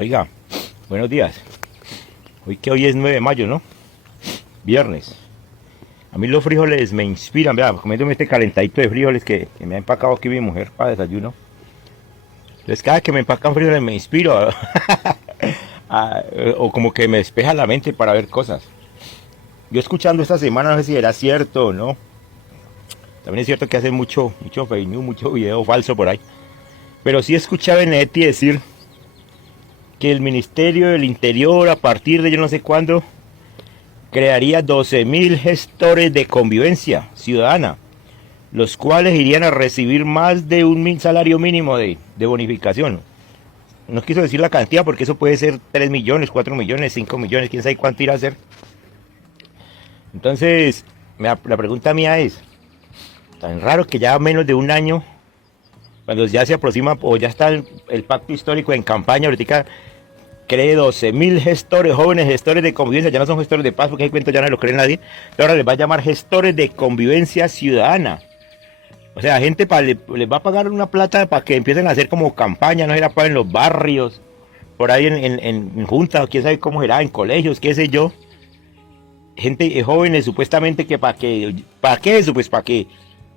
Oiga, buenos días. Hoy es 9 de mayo, ¿no? Viernes. A mí los frijoles me inspiran, vea, comiéndome este calentadito de frijoles que me ha empacado aquí mi mujer para desayuno. Entonces cada que me empacan frijoles me inspiro o como que me despeja la mente para ver cosas. Yo escuchando esta semana, no sé si era cierto o no. También es cierto que hace mucho fake news, mucho video falso por ahí. Pero sí escuché a Benedetti decir que el Ministerio del Interior, a partir de yo no sé cuándo, crearía 12.000 gestores de convivencia ciudadana, los cuales irían a recibir más de un salario mínimo de bonificación. No quiso decir la cantidad porque eso puede ser 3 millones, 4 millones, 5 millones, quién sabe cuánto irá a ser. Entonces, la pregunta mía es, tan raro que ya menos de un año, cuando ya se aproxima o ya está el pacto histórico en campaña, ahorita cree 12.000 gestores, jóvenes gestores de convivencia, ya no son gestores de paz porque hay cuento ya no lo cree nadie, pero ahora les va a llamar gestores de convivencia ciudadana. O sea, gente les va a pagar una plata para que empiecen a hacer como campaña, no será para en los barrios, por ahí en juntas, quién sabe cómo será, en colegios, qué sé yo. Gente jóvenes supuestamente que ¿para qué eso? Pues para que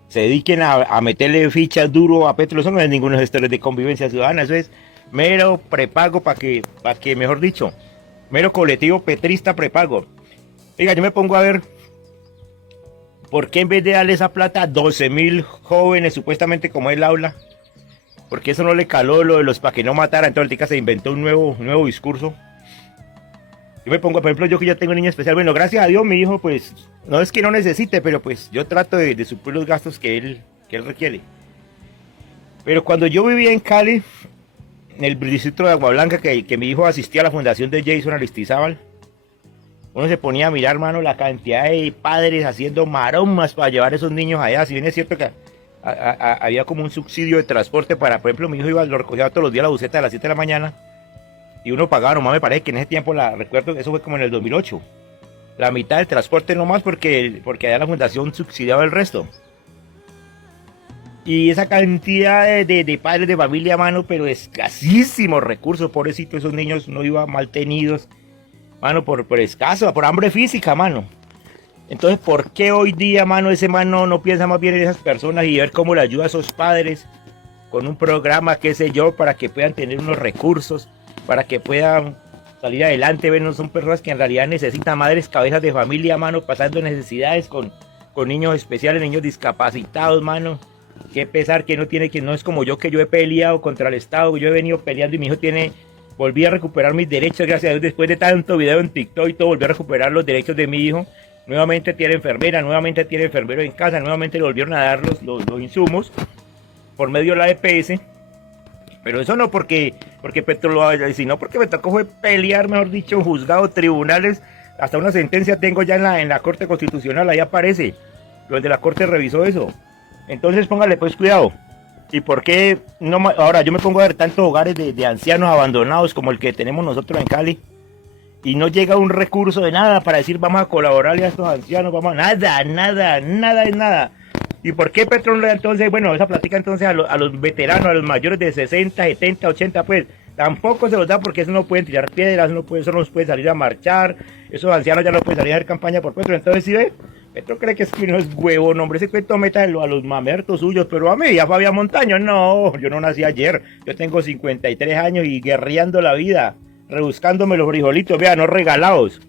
se dediquen a meterle fichas duro a Petro. Eso no es ninguno gestores de convivencia ciudadana, eso es mero prepago para que, mejor dicho, mero colectivo petrista prepago. Oiga, yo me pongo a ver por qué en vez de darle esa plata a 12.000 jóvenes, supuestamente como es el aula, porque eso no le caló lo de los para que no mataran, entonces ahorita se inventó un nuevo discurso. Yo me pongo, por ejemplo, yo que ya tengo niña especial, bueno, gracias a Dios mi hijo, pues, no es que no necesite, pero pues yo trato de suplir los gastos que él requiere. Pero cuando yo vivía en Cali, en el distrito de Agua Blanca, que mi hijo asistía a la fundación de Jason Aristizábal, uno se ponía a mirar, mano, la cantidad de padres haciendo maromas para llevar a esos niños allá. Si bien es cierto que había como un subsidio de transporte para, por ejemplo, mi hijo lo recogía todos los días a la buseta a las 7 de la mañana, y uno pagaba nomás, me parece que en ese tiempo, recuerdo que eso fue como en el 2008, la mitad del transporte nomás porque allá la fundación subsidiaba el resto. Y esa cantidad de padres de familia, mano, pero escasísimos recursos, pobrecitos, esos niños no iban mal tenidos, mano, por escaso, por hambre física, mano. Entonces, ¿por qué hoy día, mano, ese mano no piensa más bien en esas personas y ver cómo le ayuda a esos padres con un programa, qué sé yo, para que puedan tener unos recursos, para que puedan salir adelante? Ven, son personas que en realidad necesitan, madres cabezas de familia, mano, pasando necesidades con niños especiales, niños discapacitados, mano. Qué pesar que no es como yo, que yo he peleado contra el Estado, yo he venido peleando y mi hijo volví a recuperar mis derechos, gracias a Dios, después de tanto video en TikTok y todo, volví a recuperar los derechos de mi hijo. Nuevamente tiene enfermera, nuevamente tiene enfermero en casa, nuevamente le volvieron a dar los insumos por medio de la EPS. Pero eso no porque Petro lo haya, sino porque me tocó fue pelear, mejor dicho, en juzgados, tribunales, hasta una sentencia tengo ya en la Corte Constitucional, ahí aparece, donde la Corte revisó eso. Entonces póngale pues cuidado. ¿Y por qué no? Ahora yo me pongo a ver tantos hogares de ancianos abandonados como el que tenemos nosotros en Cali, y no llega un recurso de nada para decir vamos a colaborarle a estos ancianos, vamos a nada. ¿Y por qué Petro no le da entonces, bueno, esa plática entonces a los veteranos, a los mayores de 60, 70, 80, pues tampoco se los da porque eso no pueden tirar piedras, eso no los puede salir a marchar, esos ancianos ya no pueden salir a hacer campaña por Petro? Entonces, ¿sí ve? Petro cree que no es huevo, no, hombre, ese cuento métalo a los mamertos suyos, pero a mí, a Fabián Montaño, no, yo no nací ayer, yo tengo 53 años y guerreando la vida, rebuscándome los frijolitos, vean, no regalados.